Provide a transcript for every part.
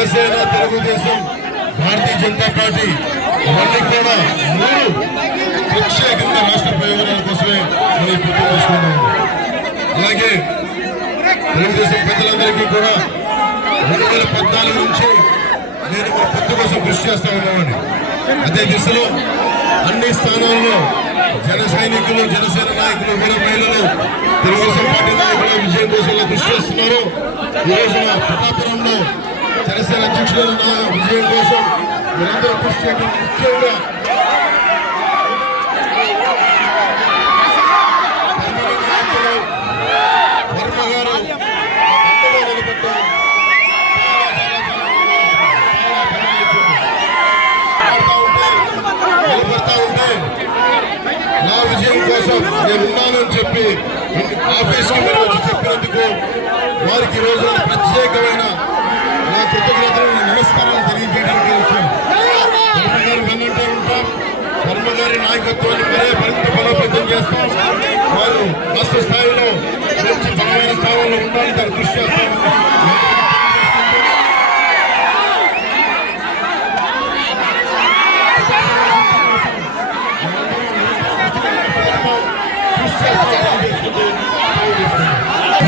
Janasena, Telugu Desam, Bharatiya Janata party ఇవన్నీ కూడా 3 ప్రత్యేకంగా రాష్ట్ర ప్రయోజనాల కోసమే మనం గుర్తు చేసుకున్నాం. అలాగే తెలుగుదేశం పెద్దలందరికీ కూడా 2014 నుంచి నేను మా పొత్తు కోసం కృషి చేస్తా ఉన్నామని, అదే దిశలో అన్ని స్థానాల్లో జన సైనికులు, జనసేన నాయకులు, వీర మహిళలు, తెలుగుదేశం పార్టీ నాయకులు విజయం కోసం కృషి చేస్తున్నారు. ఈ రోజున పిఠాపురంలో జనసేన అధ్యక్షుల విజయం కోసం మీరందరూ కృషి చేయడం ముఖ్యంగా వర్మ గారు అండగా నిలబడ్డారు. నిలబడతా ఉంటే నా విజయం కోసం నేను ఉన్నానని చెప్పి ఆఫీస్కి మీరు వచ్చి చెప్పినందుకు వారికి ఈ రోజున ప్రత్యేకమైన నా కృతజ్ఞతలు, నమస్కారాలు తెలియజేయడానికి వచ్చాను. వర్మ గారు వెన్నంటే ఉంటాం. వర్మ గారి నాయకత్వాన్ని మరింత బలోపేతం చేస్తాం. వారు రాష్ట్ర స్థాయిలో మంచి బలమైన స్థానంలో ఉండాలని దాన్ని కృషి చేస్తాం.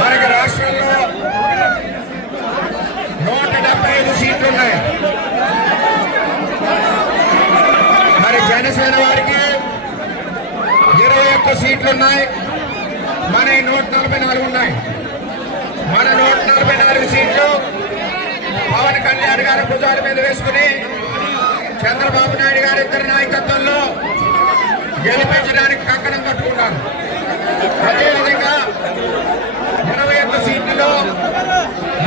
మనకి రాష్ట్రంలో 175 సీట్లు ఉన్నాయి. మరి జనసేన వారికి 21 సీట్లు ఉన్నాయి. మన 144 ఉన్నాయి. మన 144 సీట్లు పవన్ కళ్యాణ్ గారి భుజాల మీద వేసుకుని చంద్రబాబు నాయుడు గారి ఇద్దరి నాయకత్వంలో గెలిపించడానికి కంకణం కట్టుకున్నారు. అదేవిధంగా 21 సీట్లలో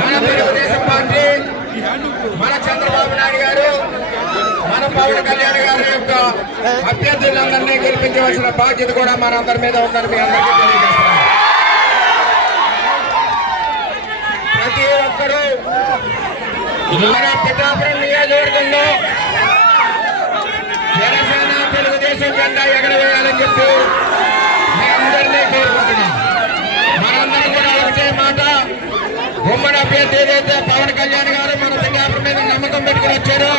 మన తెలుగుదేశం పార్టీ, మన చంద్రబాబు నాయుడు గారు, మన పవన్ కళ్యాణ్ గారి యొక్క అభ్యర్థులందరినీ గెలిపించవలసిన బాధ్యత కూడా మనందరి మీద ఉందని మీ అందరికీ తెలియజేస్తున్నాం. ప్రతి ఒక్కరూ మన పిఠాపురం నియోజకవర్గంలో జనసేన, తెలుగుదేశం జెండా ఎగరవేయాలని చెప్పి మీ అందరినీ కోరుకుంటున్నాం. మనందరం కూడా ఒకటే మాట, ఉమ్మడి అభ్యర్థి ఏదైతే పవన్ కళ్యాణ్ గారు మన పిఠాపురం మీద నమ్మకం పెట్టుకుని వచ్చారో